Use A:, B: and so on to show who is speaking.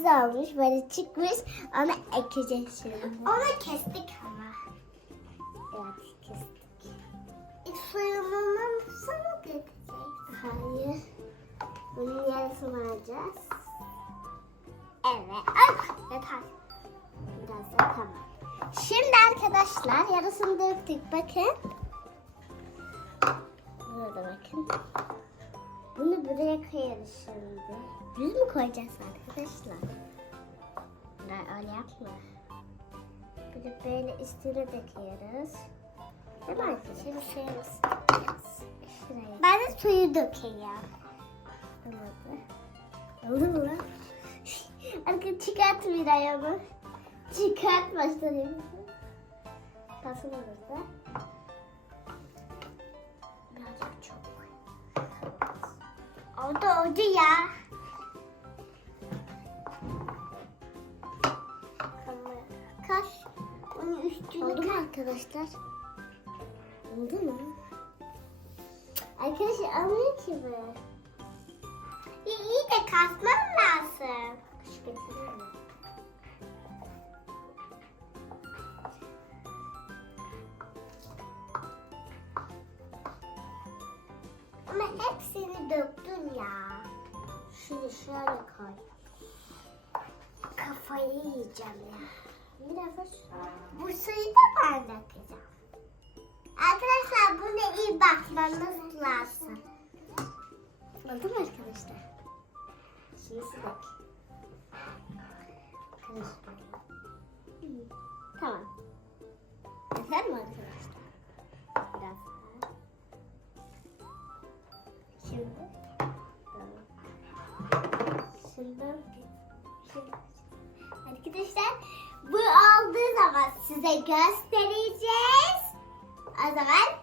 A: ceviz olmuş. Böyle çıkmış. Onu ekeceğiz şimdi.
B: Onu kestik ama.
A: Evet kestik.
B: Suyunu sana dökeceğiz.
A: Hayır. Bunun yarısını alacağız.
B: Evet. Ay, yeter.
A: Biraz da tamam. Şimdi arkadaşlar yarısını döktük. Bakın. Burada bakın. Buraya koyarız şimdi. Düz mü koyacağız arkadaşlar? Ben öyle yapma. Bir de böyle üstüne döküyoruz. Arkadaşlar?
B: Şimdi suyumuz.
A: Şuraya.
B: Ben de suyu dökeyim.
A: Oldu mu lan? Arka çıkart bir ayağımı. Çıkart başlarını. Kalsın orada.
B: Birazcık çok. Oldu oldu ya. Kaş. Onun üstünü
A: Oldu mu arkadaşlar? Oldu mu? Arkadaşlar anlıyor ki bu.
B: İyi, iyi de kasmam Ama hepsini döktün ya.
A: Şunu şöyle koy.
B: Kafayı yiyeceğim ya.
A: Biraz da şu.
B: Bu suyu da ben dökeceğim. Arkadaşlar buna iyi bakmamız lazım.
A: Oldu mu arkadaşlar? Şimdi. Karıştıralım. Hı, Tamam. Şimdi.
B: Arkadaşlar bu olduğu zaman size göstereceğiz. O zaman.